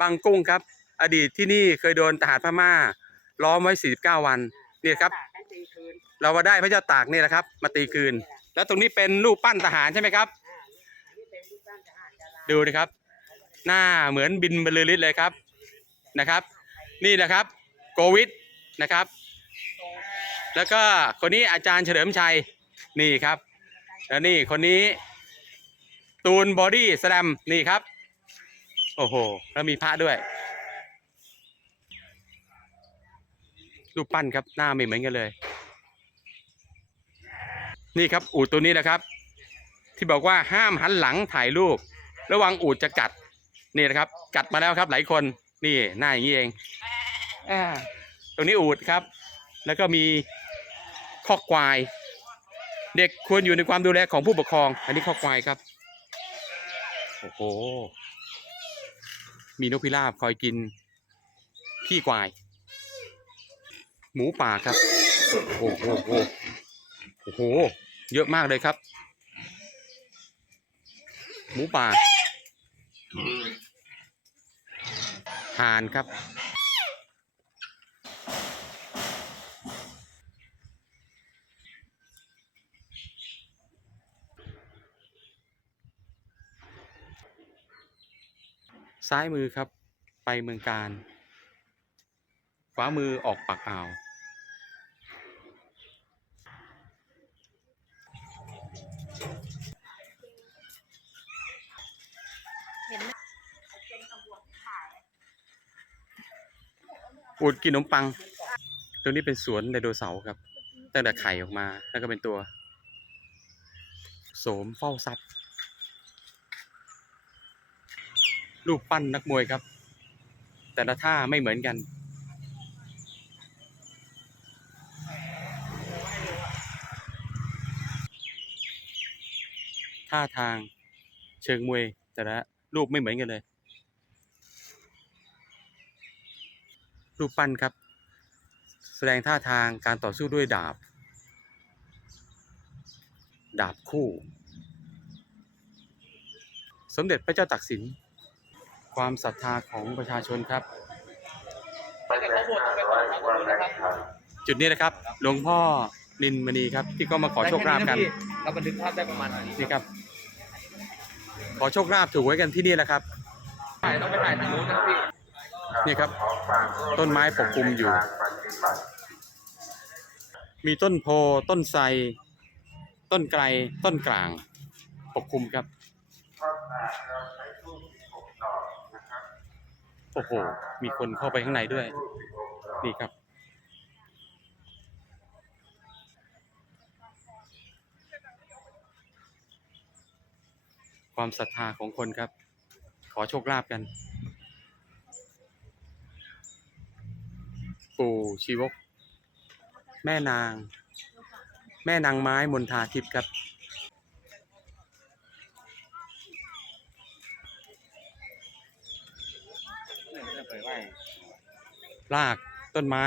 บางกุ้งครับ อดีตที่นี่เคยโดนทหารพม่า ล้อมไว้ 49 วันนี่ครับทั้งตีคืนเรามาได้พระเจ้าตากนี่แหละครับ มาตีคืน แล้วตรงนี้เป็นรูปปั้นทหารใช่ไหมครับอ่าอันนี้เป็นรูปร่างทหารจราดูนะครับ หน้าเหมือนบินบรรลือฤทธิ์เลยครับนะครับ นี่นะครับโกวิดนะครับ แล้วก็คนนี้อาจารย์เฉลิมชัยนี่ครับ แล้วนี่คนนี้ตูนบอดี้สแลมนี่ครับ โอ้โห แล้วมีพระด้วย รูปปั้นครับ หน้าไม่เหมือนกันเลย นี่ครับ อูดตัวนี้นะครับ ที่บอกว่าห้ามหันหลังถ่ายรูป ระวังอูดจะกัด นี่นะครับ กัดมาแล้วครับหลายคน นี่หน้าอย่างนี้เองอตรงนี้อูดครับ แล้วก็มีข้อกควาย เด็กควรอยู่ในความดูแลของผู้ปกครอง อันนี้ข้อควายครับ โอ้โห มีนกพิราบคอยกินขี้ควาย หมูป่าครับ โอ้โหโอ้โห เยอะมากเลยครับ หมูป่าห่านครับ ซ้ายมือครับ ไปเมืองการ ขวามือออกปากอ่าวอูดกินขนมปัง ตัวนี้เป็นสวนไดโนเสาร์ครับ ตั้งแต่ไข่ออกมา แล้วก็เป็นตัว โสมเฝ้าทรัพย์ รูปปั้นนักมวยครับ แต่ละท่าไม่เหมือนกัน ท่าทางเชิงมวยแต่ละรูปไม่เหมือนกันเลย รูปปั้นครับ แสดงท่าทางการต่อสู้ด้วยดาบ ดาบคู่ สมเด็จพระเจ้าตากสิน ความศรัทธาของประชาชนครับ จุดนี้นะครับหลวงพ่อนินมณีครับ ที่ก็มาขอโชคลาภกันเราบันทึกภาพได้ประมาณนี้นี่ครับ ขอโชคลาภถูกไว้กันที่นี่แหละครับถ่ายต้องไปถ่ายทางนู้นนะพี่นี่ครับ ต้นไม้ปกคลุมอยู่ มีต้นโพต้นไทรต้นไกรต้นกลาง ปกคลุมครับโอ้โห มีคนเข้าไปข้างในด้วย นี่ครับ ความศรัทธาของคนครับ ขอโชคลาภกัน ปู่ชีวก แม่นาง แม่นางไม้มนทาทิพย์ครับ รากต้นไม้